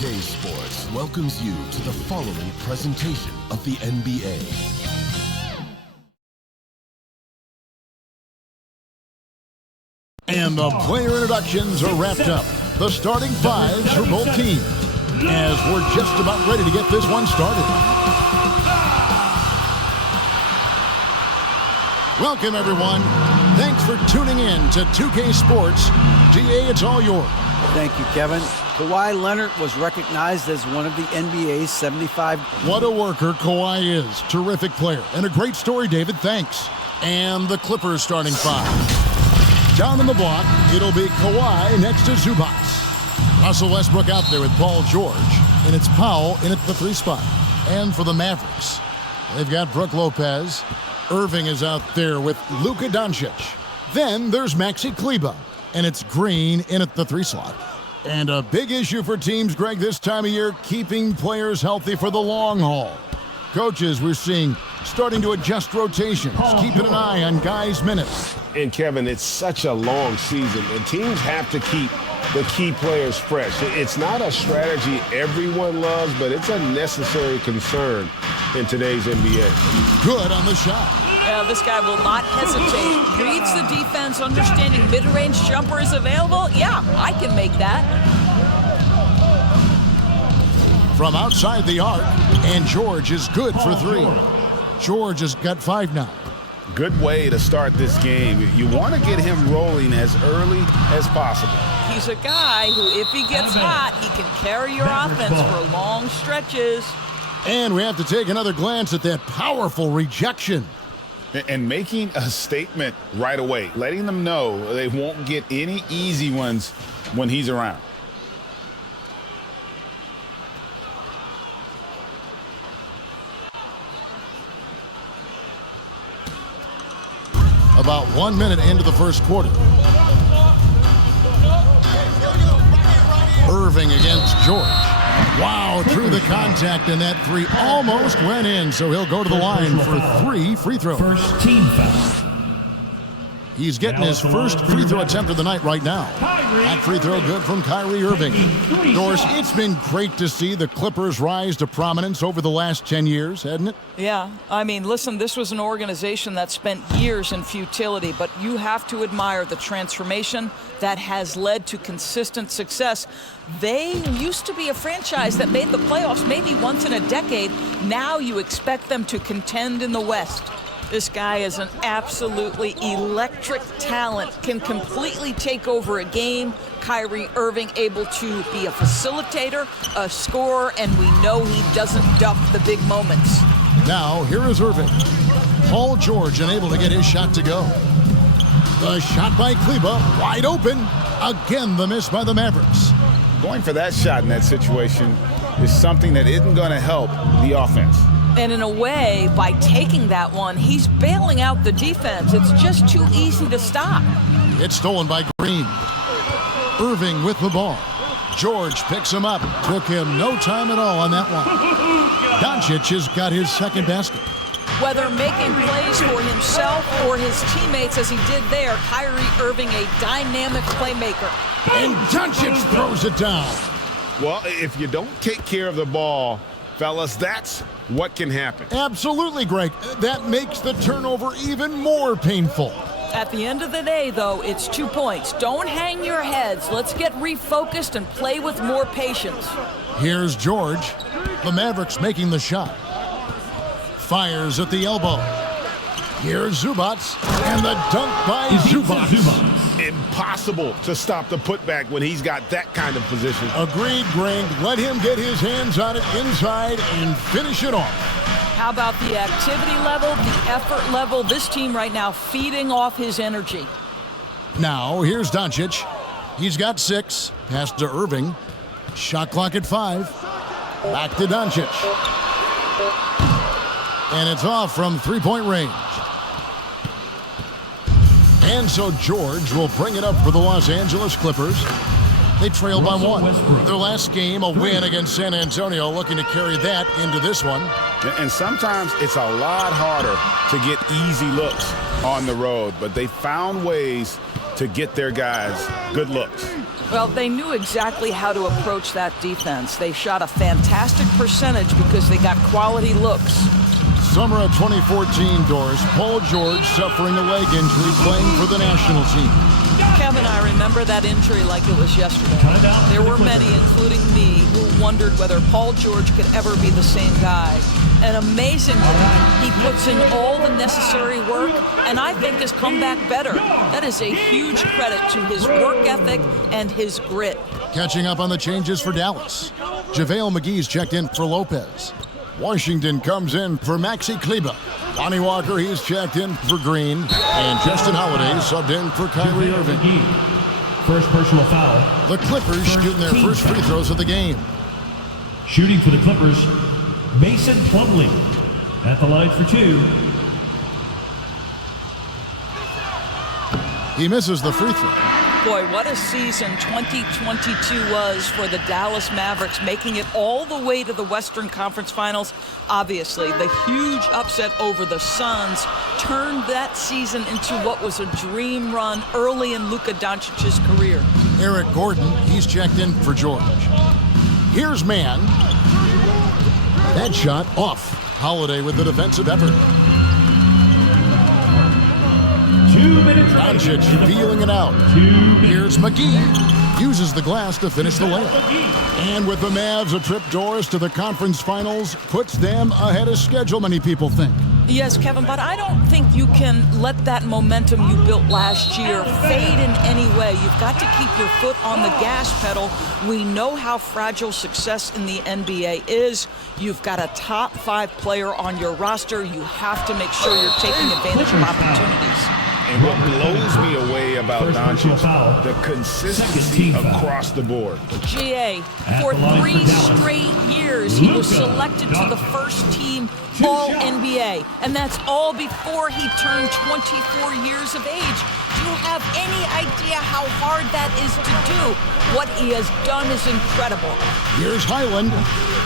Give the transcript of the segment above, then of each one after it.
2K Sports welcomes you to the following presentation of the NBA. And the player introductions are wrapped up. The starting fives for both teams, as we're just about ready to get this one started. Welcome, everyone. Thanks for tuning in to 2K Sports. DA, it's all yours. Thank you, Kevin. Kawhi Leonard was recognized as one of the NBA's 75. What a worker Kawhi is. Terrific player. And a great story, David. Thanks. And the Clippers starting five. Down in the block, it'll be Kawhi next to Zubac. Russell Westbrook out there with Paul George. And it's Powell in at the 3 spot. And for the Mavericks, they've got Brook Lopez. Irving is out there with Luka Doncic. Then there's Maxi Kleber. And it's Green in at the 3 slot. And a big issue for teams, Greg, this time of year, keeping players healthy for the long haul. Coaches, we're seeing, starting to adjust rotations, keeping an eye on guys' minutes. And, Kevin, it's such a long season, and teams have to keep the key players fresh. It's not a strategy everyone loves, but it's a necessary concern in today's NBA. Good on the shot. This guy will not hesitate. Reads the defense, understanding mid-range jumper is available. Yeah, I can make that. From outside the arc, and George is good for 3. George has got 5 now. Good way to start this game. You want to get him rolling as early as possible. He's a guy who, if he gets hot, he can carry your offense for long stretches. And we have to take another glance at that powerful rejection. And making a statement right away, letting them know they won't get any easy ones when he's around. About 1 minute into the first quarter. Irving against George. Wow, through the contact, and that 3 almost went in, so he'll go to the line for 3 free throws. First team foul. He's getting his first free throw attempt of the night right now. That free throw good from Kyrie Irving. Doris, it's been great to see the Clippers rise to prominence over the last 10 years, hasn't it? Yeah, I mean, listen, this was an organization that spent years in futility, but you have to admire the transformation that has led to consistent success. They used to be a franchise that made the playoffs maybe once in a decade. Now you expect them to contend in the West. This guy is an absolutely electric talent, can completely take over a game. Kyrie Irving able to be a facilitator, a scorer, and we know he doesn't duck the big moments. Now, here is Irving. Paul George unable to get his shot to go. The shot by Kleber, wide open. Again, the miss by the Mavericks. Going for that shot in that situation is something that isn't going to help the offense. And in a way, by taking that one, he's bailing out the defense. It's just too easy to stop. It's stolen by Green. Irving with the ball. George picks him up. Took him no time at all on that one. Doncic has got his second basket. Whether making plays for himself or his teammates as he did there, Kyrie Irving, a dynamic playmaker. And Doncic throws it down. Well, if you don't take care of the ball, fellas, that's what can happen. Absolutely, Greg. That makes the turnover even more painful. At the end of the day, though, it's 2 points. Don't hang your heads. Let's get refocused and play with more patience. Here's George. The Mavericks making the shot. Fires at the elbow. Here's Zubac. And the dunk by Zubac. Impossible to stop the putback when he's got that kind of position. Agreed, Greg. Let him get his hands on it inside and finish it off. How about the activity level, the effort level? This team right now feeding off his energy. Now, here's Doncic. He's got 6. Pass to Irving. Shot clock at 5. Back to Doncic. And it's off from 3-point range. And so George will bring it up for the Los Angeles Clippers. They trail by 1. Their last game, a win against San Antonio, looking to carry that into this one. And sometimes it's a lot harder to get easy looks on the road, but they found ways to get their guys good looks. Well, they knew exactly how to approach that defense. They shot a fantastic percentage because they got quality looks. Summer of 2014, Doris. Paul George suffering a leg injury playing for the national team. Kevin, I remember that injury like it was yesterday. There were many, including me, who wondered whether Paul George could ever be the same guy. And amazingly, he puts in all the necessary work, and I think has come back better. That is a huge credit to his work ethic and his grit. Catching up on the changes for Dallas. JaVale McGee's checked in for Lopez. Washington comes in for Maxi Kleber. Lonnie Walker, he's checked in for Green. And Justin Holiday subbed in for Kyrie Irving. First personal foul. The Clippers shooting their first free throws of the game. Shooting for the Clippers, Mason Plumlee at the line for 2. He misses the free throw. Boy, what a season 2022 was for the Dallas Mavericks, making it all the way to the Western Conference Finals. Obviously, the huge upset over the Suns turned that season into what was a dream run early in Luka Doncic's career. Eric Gordon, he's checked in for George. Here's Mann. That shot off. Holiday with the defensive effort. 2 minutes. Doncic feeling it out. Here's McGee. Uses the glass to finish the layup. And with the Mavs, a trip, Doris, to the conference finals puts them ahead of schedule, many people think. Yes, Kevin, but I don't think you can let that momentum you built last year fade in any way. You've got to keep your foot on the gas pedal. We know how fragile success in the NBA is. You've got a top 5 player on your roster. You have to make sure you're taking advantage of opportunities. And what blows me away about Doncic, the consistency across the board. GA, for 3 straight years, he was selected to the first team All-NBA, and that's all before he turned 24 years of age. Do you have any idea how hard that is to do? What he has done is incredible. Here's Highland,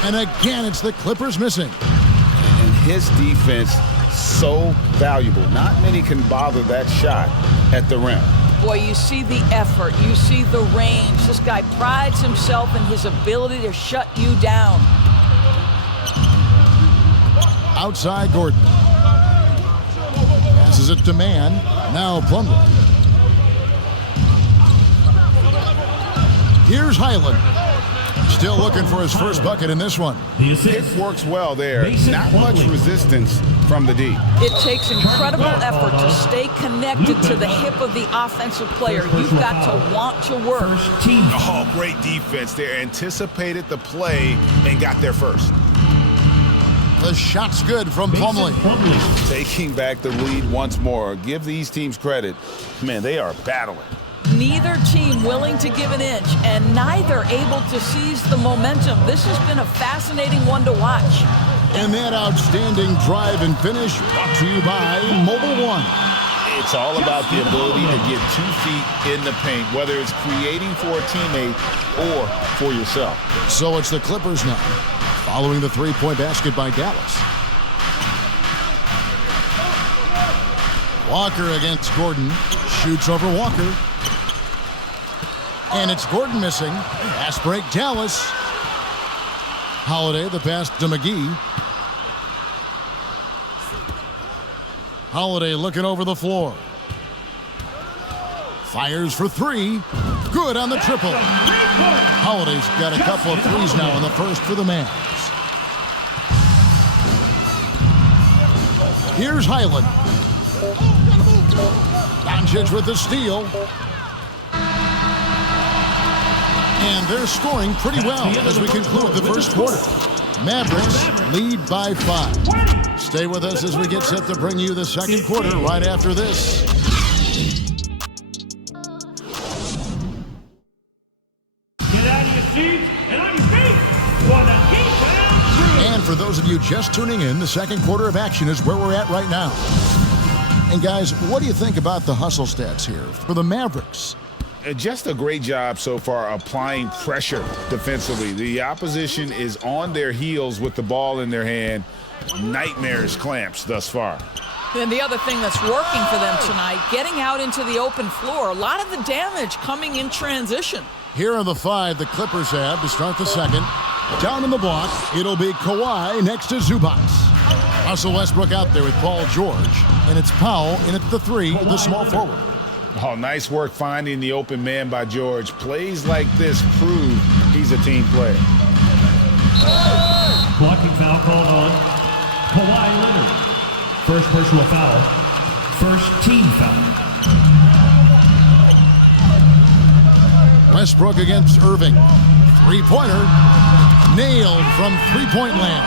and again, it's the Clippers missing. And his defense, so valuable. Not many can bother that shot at the rim. Boy, you see the effort, you see the range. This guy prides himself in his ability to shut you down. Outside Gordon. Passes it to Mann. Now Plumlee. Here's Highland. Still looking for his first bucket in this one. The assist It works well there. Mason Not much Plumlee. resistance from the D. It takes incredible effort to stay connected to the hip of the offensive player. You've got to want to work. first team. Oh, great defense. They anticipated the play and got there first. The shot's good from Mason Plumlee. Plumlee. Taking back the lead once more. Give these teams credit. Man, they are battling. Neither team willing to give an inch, and neither able to seize the momentum. This has been a fascinating one to watch. And that outstanding drive and finish brought to you by Mobile One. It's all about the ability to get 2 feet in the paint, whether it's creating for a teammate or for yourself. So it's the Clippers now, following the three-point basket by Dallas. Walker against Gordon. Shoots over Walker. And it's Gordon missing. Fast break, Dallas. Holiday, the pass to McGee. Holiday looking over the floor. Fires for 3. Good on the triple. Holiday's got a couple of threes now in the first for the Mavs. Here's Highland. Doncic with the steal. And they're scoring pretty well as we conclude the first quarter. Mavericks lead by 5. Stay with us as we get set to bring you the second quarter right after this. Get out of your seats and on your feet for the defense. And for those of you just tuning in, the second quarter of action is where we're at right now. And guys, what do you think about the hustle stats here for the Mavericks? Just a great job so far applying pressure defensively. The opposition is on their heels with the ball in their hand. Nightmarish clamps thus far. And the other thing that's working for them tonight, getting out into the open floor. A lot of the damage coming in transition. Here are the 5 the Clippers have to start the second. Down in the block, it'll be Kawhi next to Zubac. Russell Westbrook out there with Paul George. And it's Powell in at the 3, the small forward. Oh, nice work finding the open man by George. Plays like this prove he's a team player. Blocking foul called on Kawhi Leonard. First personal foul. First team foul. Westbrook against Irving. Three-pointer. Nailed from three-point land.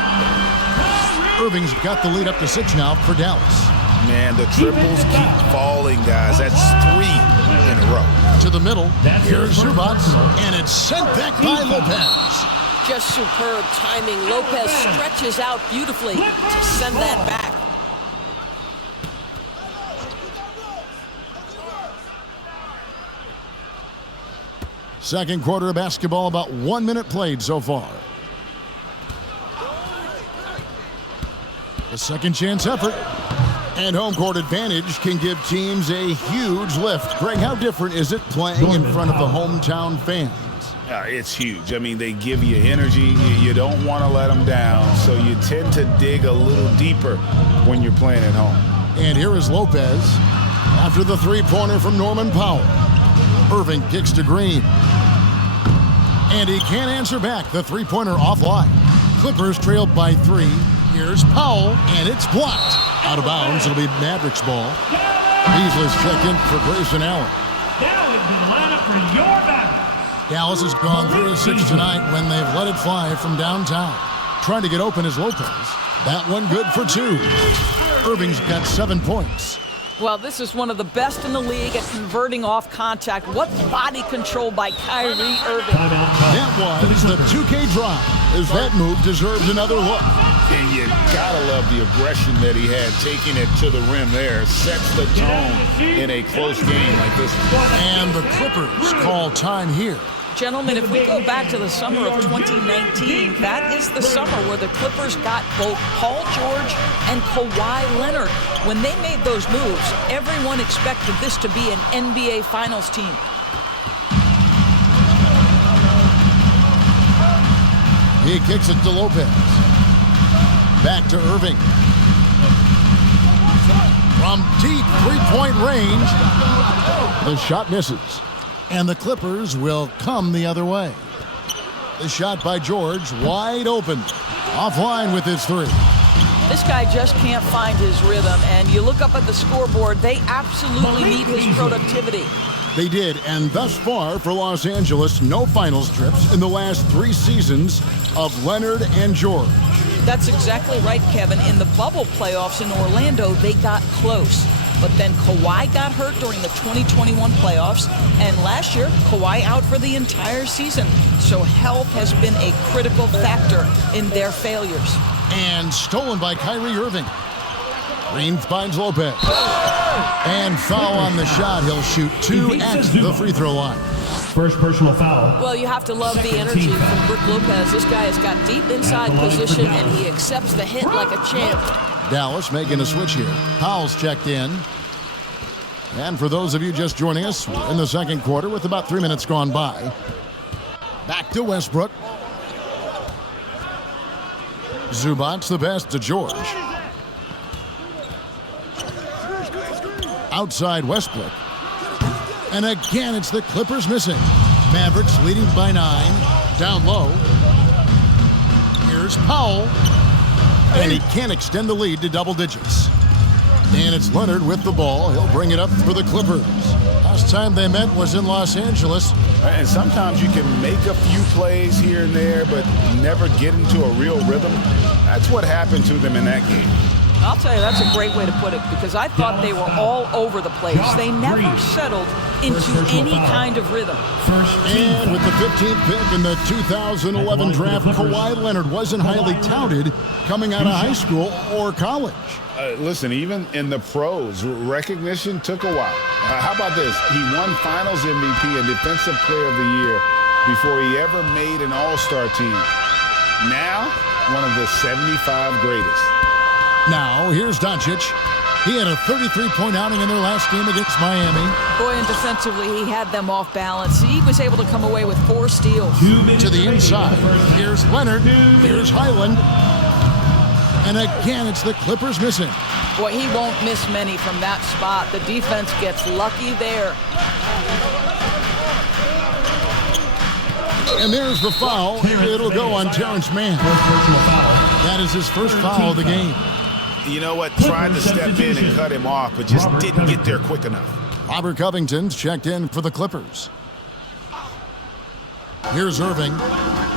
Irving's got the lead up to 6 now for Dallas. Man, the triples keep falling, guys. That's 3 in a row. To the middle. Here's Zubac, and it's sent back by Lopez. Just superb timing. Lopez stretches out beautifully to send that back. Second quarter of basketball, about 1 minute played so far. A second chance effort. And home court advantage can give teams a huge lift. Greg, how different is it playing in front of the hometown fans? It's huge. I mean, they give you energy. You don't want to let them down, so you tend to dig a little deeper when you're playing at home. And here is Lopez after the three-pointer from Norman Powell. Irving kicks to Green. And he can't answer back. The three-pointer offline. Clippers trailed by 3. Here's Powell, and it's blocked. Out of bounds. It'll be Mavericks ball. Beasley's checked in for Grayson Allen. Now into the lineup for your Mavericks. Dallas has gone 3 of 6 tonight when they've let it fly from downtown. Trying to get open is Lopez. That one good for 2. Irving's got 7 points. Well, this is one of the best in the league at converting off contact. What body control by Kyrie Irving. That was the 2K drive, as that move deserves another look. And you gotta love the aggression that he had, taking it to the rim there. Sets the tone in a close game like this. And the Clippers call time here. Gentlemen, if we go back to the summer of 2019, that is the summer where the Clippers got both Paul George and Kawhi Leonard. When they made those moves, everyone expected this to be an NBA Finals team. He kicks it to Lopez. Back to Irving. From deep three-point range, the shot misses. And the Clippers will come the other way. The shot by George, wide open. Offline with his 3. This guy just can't find his rhythm, and you look up at the scoreboard, they absolutely meet his productivity. They did, and thus far for Los Angeles, no finals trips in the last 3 seasons of Leonard and George. That's exactly right, Kevin. In the bubble playoffs in Orlando, they got close. But then Kawhi got hurt during the 2021 playoffs, and last year, Kawhi out for the entire season. So health has been a critical factor in their failures. And stolen by Kyrie Irving. Green finds Lopez. And foul on the shot. He'll shoot 2 at the free throw line. First personal foul. Well, you have to love the energy from Brook Lopez. This guy has got deep inside position, and he accepts the hit like a champ. Dallas making a switch here. Powell's checked in. And for those of you just joining us, we're in the second quarter with about 3 minutes gone by. Back to Westbrook. Zubac's the best to George. Outside Westbrook. And again, it's the Clippers missing. Mavericks leading by 9. Down low. Here's Powell. And he can't extend the lead to double digits. And it's Leonard with the ball. He'll bring it up for the Clippers. Last time they met was in Los Angeles. And sometimes you can make a few plays here and there, but never get into a real rhythm. That's what happened to them in that game. I'll tell you, that's a great way to put it, because I thought they were all over the place. They never settled into any kind of rhythm. And with the 15th pick in the 2011 draft, Kawhi Leonard wasn't highly touted coming out of high school or college. Listen, even in the pros, recognition took a while. How about this? He won Finals MVP and Defensive Player of the Year before he ever made an All-Star team. Now, one of the 75 greatest. Now, here's Doncic. He had a 33-point outing in their last game against Miami. Boy, and defensively, he had them off balance. He was able to come away with 4 steals. To the inside. Here's Leonard. Here's Highland. And again, it's the Clippers missing. Boy, he won't miss many from that spot. The defense gets lucky there. And there's the foul. It'll go on Terrence Mann. That is his first foul of the game. You know what? Tried to step in and cut him off, but just didn't get there quick enough. Robert Covington's checked in for the Clippers. Here's Irving.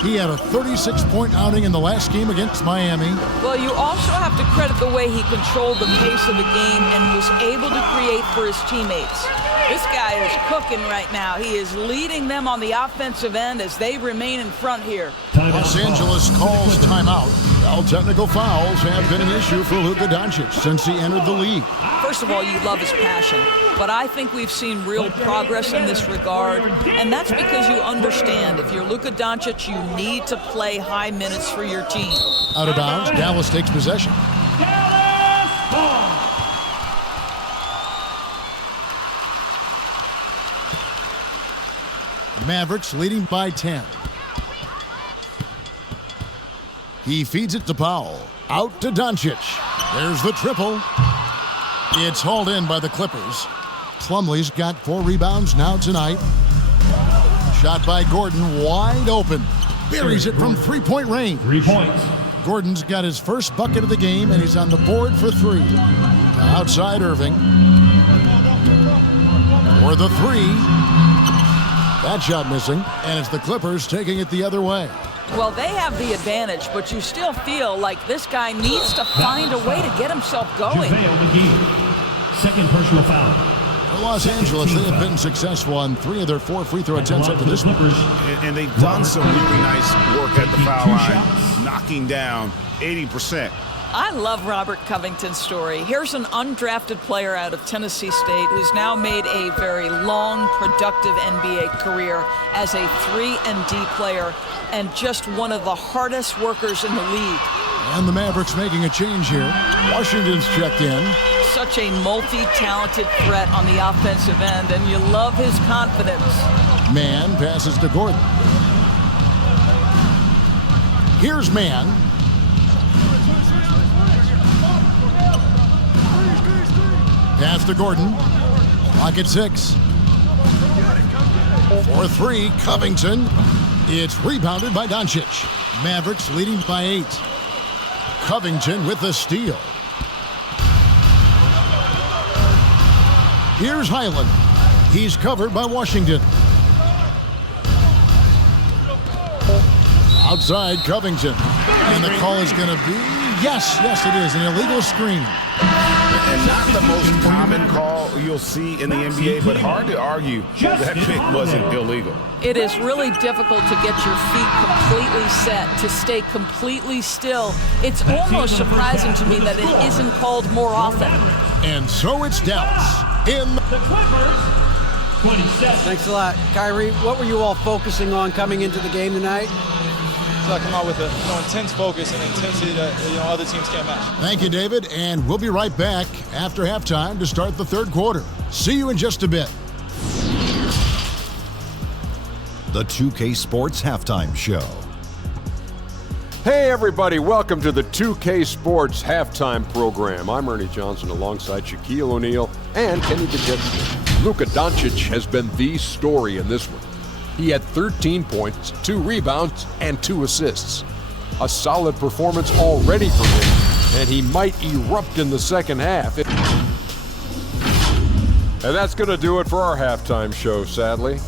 He had a 36-point outing in the last game against Miami. Well, you also have to credit the way he controlled the pace of the game and was able to create for his teammates. This guy is cooking right now. He is leading them on the offensive end as they remain in front here. Los Angeles calls timeout. Well, technical fouls have been an issue for Luka Doncic since he entered the league. First of all, you love his passion, but I think we've seen real progress in this regard, and that's because you understand if you're Luka Doncic, you need to play high minutes for your team. Out of bounds, Dallas takes possession. Mavericks leading by 10. He feeds it to Powell. Out to Doncic. There's the triple. It's hauled in by the Clippers. Plumlee's got 4 rebounds now tonight. Shot by Gordon, wide open. Buries it from 3-point range. 3 points. Gordon's got his first bucket of the game, and he's on the board for 3. Outside Irving. For the 3. That shot missing, and it's the Clippers taking it the other way. Well, they have the advantage, but you still feel like this guy needs to find a way to get himself going. JaVale McGee. Second personal foul. For Los Angeles, they have been successful on 3 of their 4 free throw attempts up to this point. And they've done some really nice work at the foul line, knocking down 80%. I love Robert Covington's story. Here's an undrafted player out of Tennessee State who's now made a very long, productive NBA career as a 3-and-D player and just one of the hardest workers in the league. And the Mavericks making a change here. Washington's checked in. Such a multi-talented threat on the offensive end, and you love his confidence. Mann passes to Gordon. Here's Mann. Pass to Gordon. Clock at 6. For 3, Covington. It's rebounded by Doncic. Mavericks leading by 8. Covington with the steal. Here's Highland. He's covered by Washington. Outside Covington. And the call is going to be, yes, it is, an illegal screen. And not the most common call you'll see in the NBA, but hard to argue that pick wasn't illegal. It is really difficult to get your feet completely set, to stay completely still. It's almost surprising to me that it isn't called more often. And so it's Dallas in the Clippers. 27. Thanks a lot. Kyrie, what were you all focusing on coming into the game tonight? So I come out with a intense focus and intensity that other teams can't match. Thank you, David, and we'll be right back after halftime to start the third quarter. See you in just a bit. The 2K Sports Halftime Show. Hey everybody, welcome to the 2K Sports Halftime Program. I'm Ernie Johnson alongside Shaquille O'Neal and Kenny Bejeski. Luka Doncic has been the story in this one. He had 13 points, 2 rebounds, and 2 assists. A solid performance already for him, and he might erupt in the second half. And that's going to do it for our halftime show, sadly.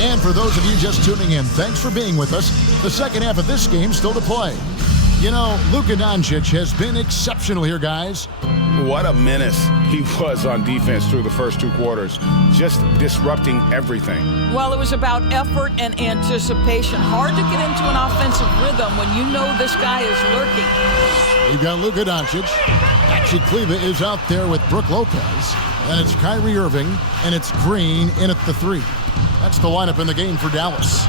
And for those of you just tuning in, thanks for being with us. The second half of this game still to play. You know, Luka Doncic has been exceptional here, guys. What a menace he was on defense through the first 2 quarters, just disrupting everything. Well, it was about effort and anticipation. Hard to get into an offensive rhythm when you know this guy is lurking. We've got Luka Doncic. Maxi Kleba is out there with Brook Lopez. And it's Kyrie Irving, and it's Green in at the 3. That's the lineup in the game for Dallas.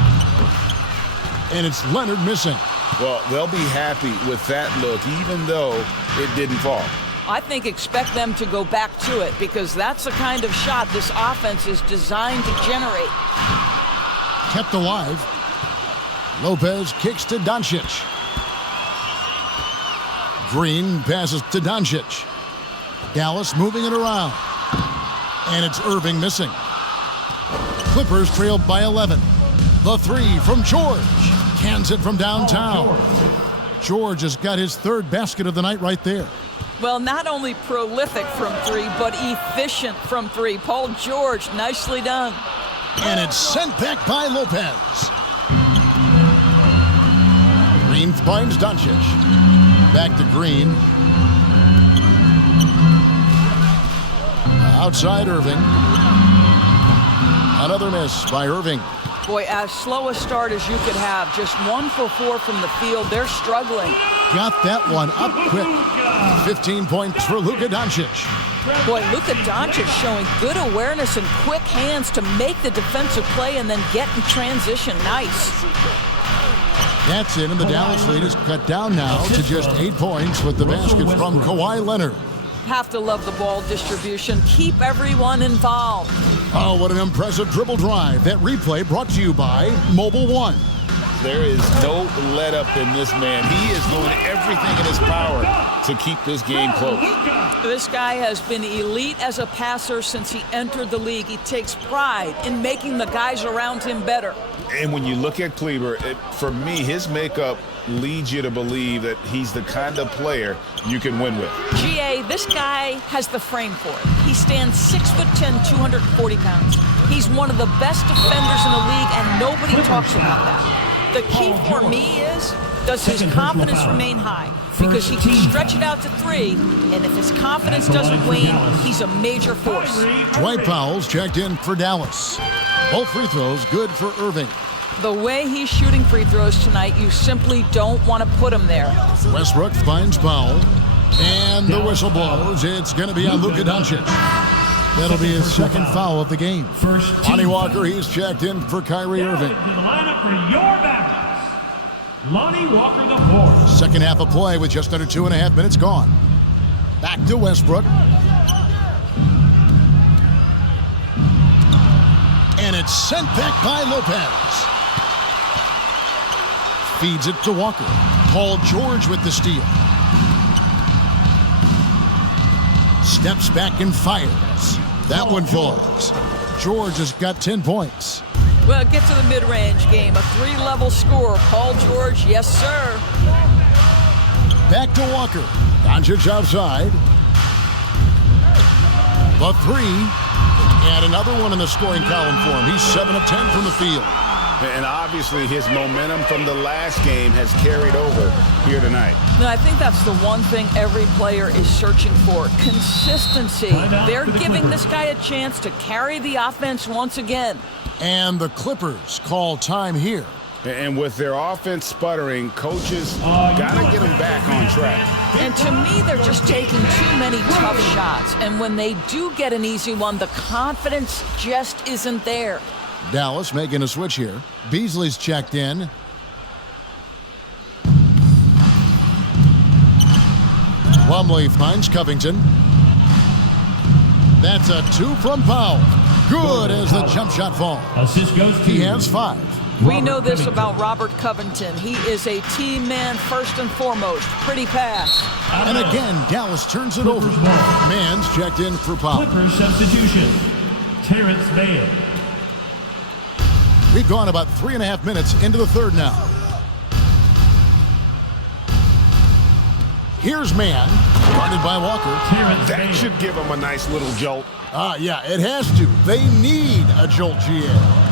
And it's Leonard missing. Well, they'll be happy with that look, even though it didn't fall. I think expect them to go back to it because that's the kind of shot this offense is designed to generate. Kept alive. Lopez kicks to Doncic. Green passes to Doncic. Dallas moving it around. And it's Irving missing. Clippers trailed by 11. The 3 from George. Cans it from downtown. George has got his 3rd basket of the night right there. Well, not only prolific from 3, but efficient from 3. Paul George, nicely done. And it's sent back by Lopez. Green finds Doncic. Back to Green. Outside Irving. Another miss by Irving. Boy, as slow a start as you could have. Just 1 for 4 from the field. They're struggling. Got that one up quick. 15 points for Luka Doncic. Boy, Luka Doncic showing good awareness and quick hands to make the defensive play and then get in transition. Nice. That's it, and the Dallas lead is cut down now to just 8 points with the basket from Kawhi Leonard. Have to love the ball distribution. Keep everyone involved. Oh, what an impressive dribble drive. That replay brought to you by Mobile One. There is no let up in this man. He is doing everything in his power to keep this game close. This guy has been elite as a passer since he entered the league. He takes pride in making the guys around him better. And when you look at Kleber, for me, his makeup leads you to believe that he's the kind of player you can win with. GA, this guy has the frame for it. He stands 6'10", 240 pounds. He's one of the best defenders in the league, and nobody talks about that. The key for me is, does his confidence remain high? Because he can stretch it out to 3, and if his confidence doesn't wane, he's a major force. Dwight Powell's checked in for Dallas. Both free throws good for Irving. The way he's shooting free throws tonight, you simply don't want to put him there. Westbrook finds Powell, and the whistle blows. It's going to be on Luka Doncic. That'll be his 2nd foul of the game. Lonnie Walker, he's checked in for Kyrie Irving. To the lineup for your Mavs, Lonnie Walker the 4th. Second half of play with just under 2.5 minutes gone. Back to Westbrook. And it's sent back by Lopez. Feeds it to Walker. Paul George with the steal. Steps back and fires. That one falls. George has got 10 points. Well, get to the mid-range game. A 3-level score. Paul George, yes, sir. Back to Walker. Doncic outside. The 3. And another one in the scoring column for him. He's 7 of 10 from the field. And obviously his momentum from the last game has carried over here tonight. No, I think that's the one thing every player is searching for. Consistency. They're giving this guy a chance to carry the offense once again. And the Clippers call time here. And with their offense sputtering, coaches got to get them back on track. And to me, they're just taking too many tough shots. And when they do get an easy one, the confidence just isn't there. Dallas making a switch here. Beasley's checked in. Plumlee finds Covington. That's a 2 from Powell. Good as the jump shot falls. Assist goes to He has 5. We know this about Robert Covington. He is a team man first and foremost. Pretty pass. And again, Dallas turns it over. Mann's checked in for Powell. Clippers substitution. Terrence Mann. We've gone about 3.5 minutes into the 3rd now. Here's Mann, guarded by Walker. That should give him a nice little jolt. Yeah, it has to. They need a jolt, GA.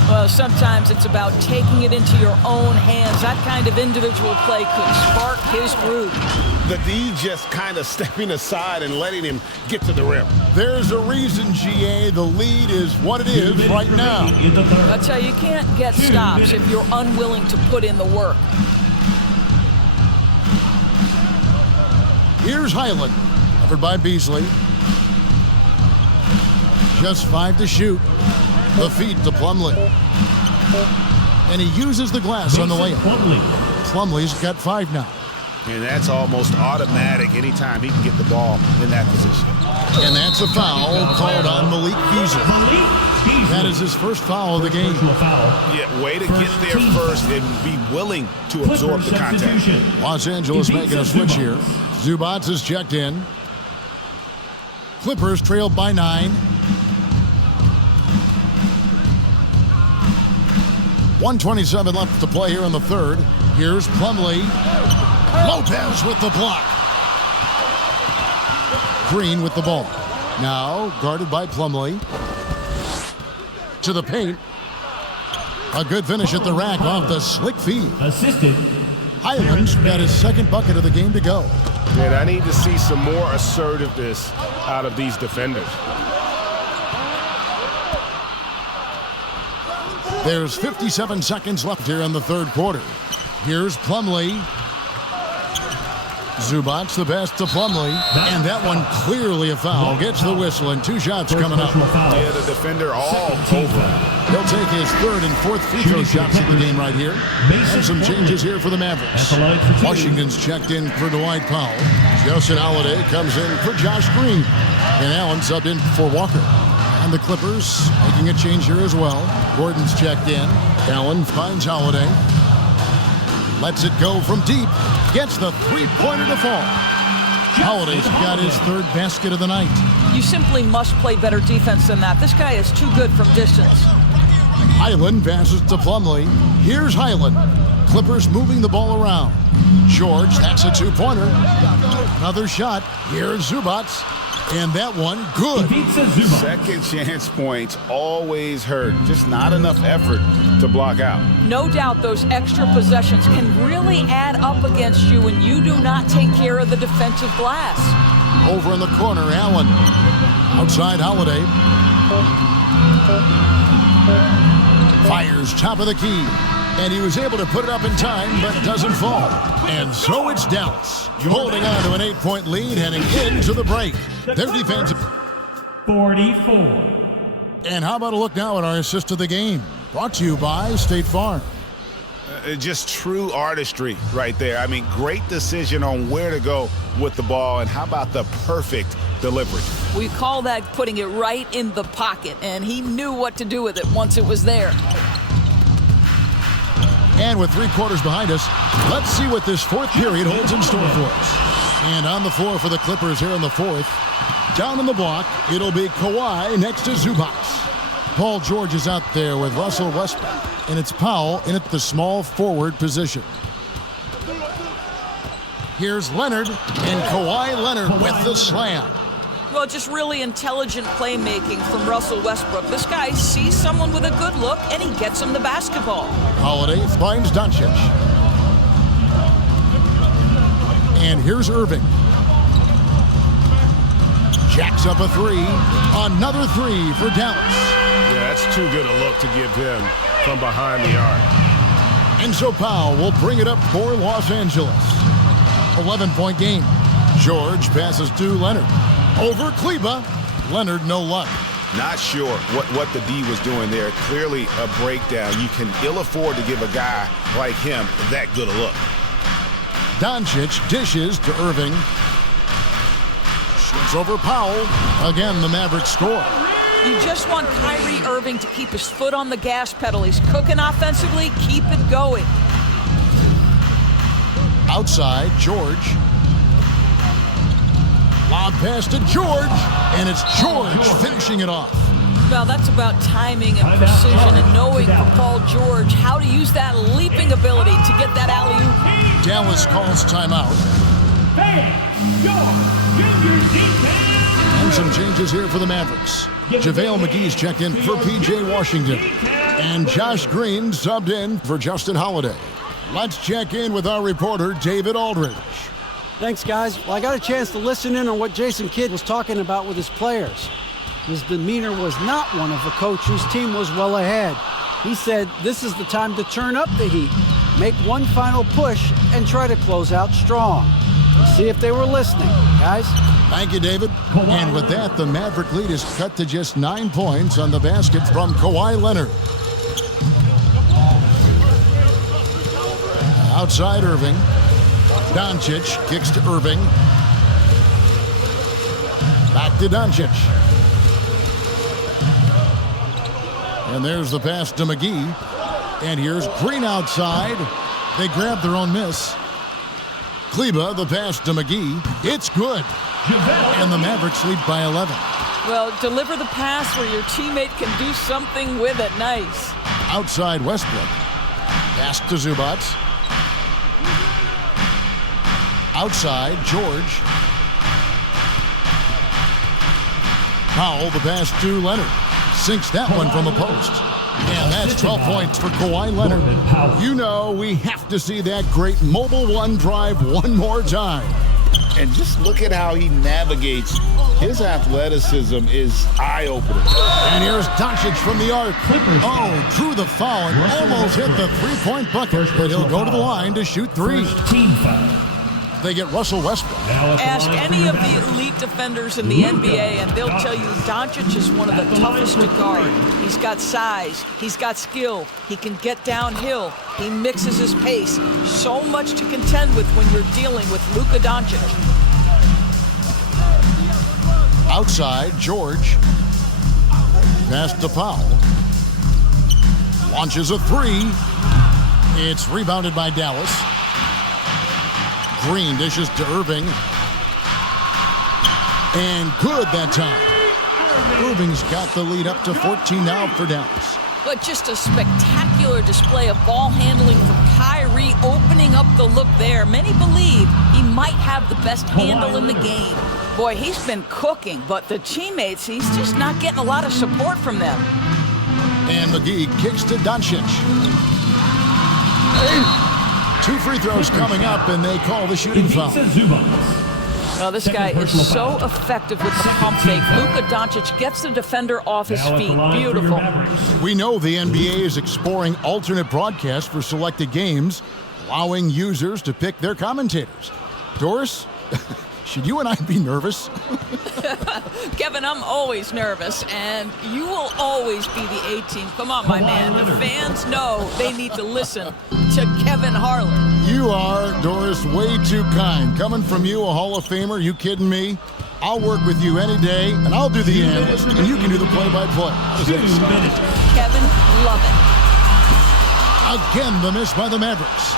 Well, sometimes it's about taking it into your own hands. That kind of individual play could spark his groove. The D just kind of stepping aside and letting him get to the rim. There's a reason, GA. The lead is what it is right now. I tell you, you can't get stops if you're unwilling to put in the work. Here's Highland, covered by Beasley. Just 5 to shoot. The feed to Plumlee. And he uses the glass on the layup. Plumlee's got 5 now. And that's almost automatic anytime he can get the ball in that position. And that's a foul called on Malik Beasley. That is his first foul of the game. Yeah, way to get there first and be willing to absorb the contact. Los Angeles making a switch here. Zubac is checked in. Clippers trailed by 9. 1:27 left to play here in the third. Here's Plumlee. Lopez with the block. Green with the ball. Now guarded by Plumlee. To the paint. A good finish at the rack off the slick feed. Assisted. Highland's got his second bucket of the game to go. And I need to see some more assertiveness out of these defenders. There's 57 seconds left here in the third quarter. Here's Plumlee. Zubac the pass to Plumlee. And that one clearly a foul. Gets the whistle and 2 shots coming up. Yeah, the defender all over. He'll take his third and fourth free throw shots of the game right here. And some changes here for the Mavericks. Washington's checked in for Dwight Powell. Justin Holiday comes in for Josh Green. And Allen subbed in for Walker. And the Clippers making a change here as well. Gordon's checked in. Allen finds Holiday. Lets it go from deep. Gets the three-pointer to fall. Holiday's got his third basket of the night. You simply must play better defense than that. This guy is too good from distance. Highland passes to Plumlee. Here's Highland. Clippers moving the ball around. George, that's a 2-pointer. Another shot. Here's Zubac. And that one, good. Second chance points always hurt. Just not enough effort to block out. No doubt those extra possessions can really add up against you when you do not take care of the defensive glass. Over in the corner, Allen. Outside Holiday. Fires top of the key. And he was able to put it up in time, but doesn't fall. And so it's Dallas, holding on to an 8-point lead, heading into the break. Their defense 44. And how about a look now at our assist of the game? Brought to you by State Farm. Just true artistry right there. I mean, great decision on where to go with the ball, and how about the perfect delivery? We call that putting it right in the pocket, and he knew what to do with it once it was there. And with 3 quarters behind us, let's see what this fourth period holds in store for us. And on the floor for the Clippers here in the fourth, down in the block, it'll be Kawhi next to Zubac. Paul George is out there with Russell Westbrook, and it's Powell in at the small forward position. Here's Leonard, and Kawhi Leonard with the slam. Well, just really intelligent playmaking from Russell Westbrook. This guy sees someone with a good look, and he gets him the basketball. Holiday finds Doncic. And here's Irving. Jacks up a 3. Another 3 for Dallas. Yeah, that's too good a look to give him from behind the arc. And so Powell will bring it up for Los Angeles. 11-point game. George passes to Leonard. Over Kleba. Leonard, no luck. Not sure what the D was doing there. Clearly a breakdown. You can ill afford to give a guy like him that good a look. Doncic dishes to Irving. Shoots over Powell. Again, the Mavericks score. You just want Kyrie Irving to keep his foot on the gas pedal. He's cooking offensively. Keep it going. Outside, George. Lob pass to George, and it's George finishing it off. Well, that's about timing and precision and knowing for Paul George how to use that leaping ability to get that alley-oop. Dallas calls timeout. And some changes here for the Mavericks. JaVale McGee's checked in for P.J. Washington. And Josh Green subbed in for Justin Holiday. Let's check in with our reporter, David Aldridge. Thanks, guys. Well, I got a chance to listen in on what Jason Kidd was talking about with his players. His demeanor was not one of a coach whose team was well ahead. He said this is the time to turn up the heat, make one final push, and try to close out strong. See if they were listening, guys. Thank you, David. And with that, the Maverick lead is cut to just 9 points on the basket from Kawhi Leonard. Outside Irving. Doncic kicks to Irving. Back to Doncic. And there's the pass to McGee. And here's Green outside. They grab their own miss. Kleba, the pass to McGee. It's good. And the Mavericks lead by 11. Well, deliver the pass where your teammate can do something with it. Nice. Outside Westbrook. Pass to Zubac. Outside George. Powell, the pass to Leonard. Sinks that one from the post. And that's 12 points for Kawhi Leonard. You know we have to see that great mobile one drive one more time. And just look at how he navigates. His athleticism is eye-opening. And here's Doncic from the arc. Oh, drew the foul and almost hit the three-point bucket, but he'll go to the line to shoot three. Team foul. They get Russell Westbrook. Ask any of the elite defenders in the NBA, and they'll tell you Doncic is one of the toughest to guard. He's got size. He's got skill. He can get downhill. He mixes his pace. So much to contend with when you're dealing with Luka Doncic. Outside, George. Pass to Powell. Launches a three. It's rebounded by Dallas. Green dishes to Irving. And good that time. Irving's got the lead up to 14 now for Dallas. But just a spectacular display of ball handling from Kyrie, opening up the look there. Many believe he might have the best handle in the game. Boy, he's been cooking, but the teammates, he's just not getting a lot of support from them. And McGee kicks to Doncic. 2 free throws coming up, and they call the shooting foul. Well, this guy is so effective with the pump fake. Luka Doncic gets the defender off his feet. Beautiful. We know the NBA is exploring alternate broadcasts for selected games, allowing users to pick their commentators. Doris, should you and I be nervous? Kevin, I'm always nervous, and you will always be the A team. Come on, my man. The fans know they need to listen to Kevin Harlan. You are, Doris, way too kind. Coming from you, a Hall of Famer, you kidding me? I'll work with you any day, and I'll do the analyst, and you can do the play-by-play. Kevin, love it. Again, the miss by the Mavericks.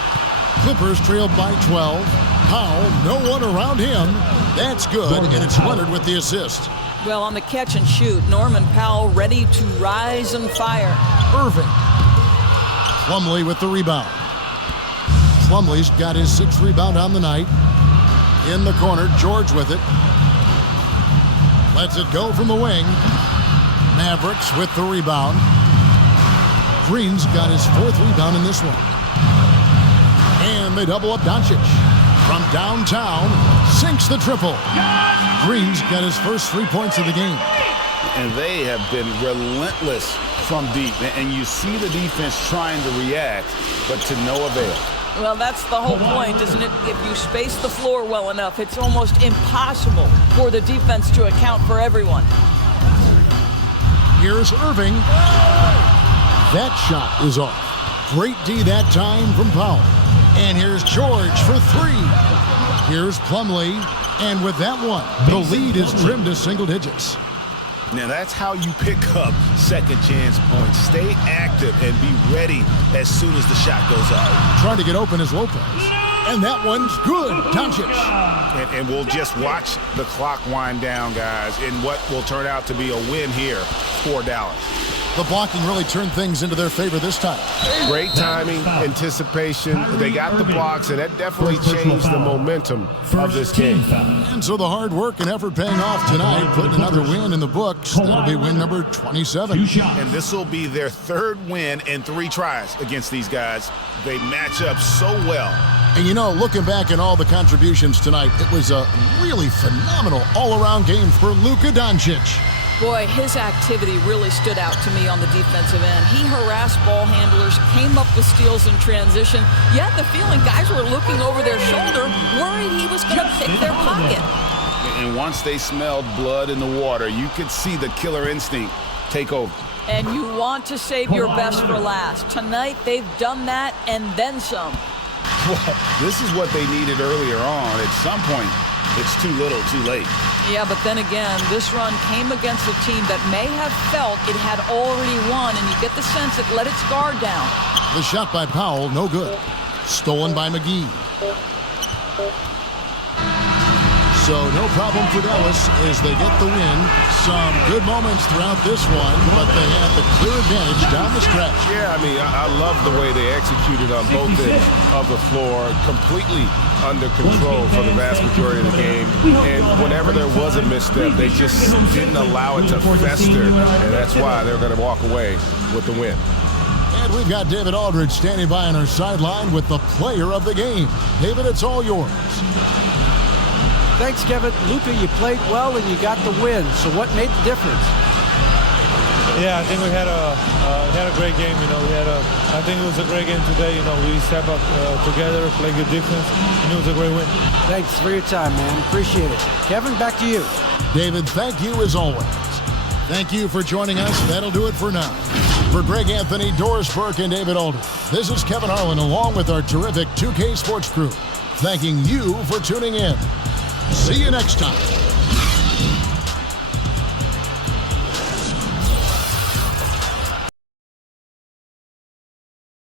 Clippers trailed by 12. Powell, no one around him. That's good, and it's Leonard with the assist. Well, on the catch and shoot, Norman Powell ready to rise and fire. Irving. Plumlee with the rebound. Plumlee's got his 6th rebound on the night. In the corner, George with it. Lets it go from the wing. Mavericks with the rebound. Green's got his 4th rebound in this one. And they double up Doncic. From downtown, sinks the triple. Green's got his first 3 points of the game. And they have been relentless from deep. And you see the defense trying to react, but to no avail. Well, that's the whole point, isn't it? If you space the floor well enough, it's almost impossible for the defense to account for everyone. Here's Irving. That shot is off. Great D that time from Powell. And here's George for 3. Here's Plumlee. And with that one, the lead is trimmed to single digits. Now that's how you pick up second chance points. Stay active and be ready as soon as the shot goes up. Trying to get open is Lopez. And that one's good. Doncic. And we'll just watch the clock wind down, guys, in what will turn out to be a win here for Dallas. The blocking really turned things into their favor this time. Great timing, anticipation. They got the blocks, and that definitely changed the momentum of this game. And so the hard work and effort paying off tonight, putting another win in the books. That'll be win number 27. And this will be their 3rd win in 3 tries against these guys. They match up so well. And you know, looking back at all the contributions tonight, it was a really phenomenal all-around game for Luka Doncic. Boy, his activity really stood out to me on the defensive end. He harassed ball handlers, came up with steals in transition. You had the feeling guys were looking over their shoulder, worried he was going to pick their pocket. And once they smelled blood in the water, you could see the killer instinct take over. And you want to save your best for last. Tonight, they've done that and then some. Well, this is what they needed earlier on. At some point, it's too little, too late. Yeah, but then again, this run came against a team that may have felt it had already won, and you get the sense it let its guard down. The shot by Powell, no good. Stolen by McGee. So no problem for Dallas as they get the win. Some good moments throughout this one, but they had the clear advantage down the stretch. Yeah, I mean, I love the way they executed on both ends of the floor, completely under control for the vast majority of the game. And whenever there was a misstep, they just didn't allow it to fester, and that's why they're going to walk away with the win. And we've got David Aldridge standing by on our sideline with the player of the game. David, it's all yours. Thanks, Kevin. Luka, you played well and you got the win. So what made the difference? Yeah, I think we had a great game. I think it was a great game today. We stepped up together, played good defense, and it was a great win. Thanks for your time, man. Appreciate it. Kevin, back to you. David, thank you as always. Thank you for joining us. That'll do it for now. For Greg Anthony, Doris Burke, and David Aldridge, this is Kevin Harlan along with our terrific 2K Sports crew, thanking you for tuning in. See you next time.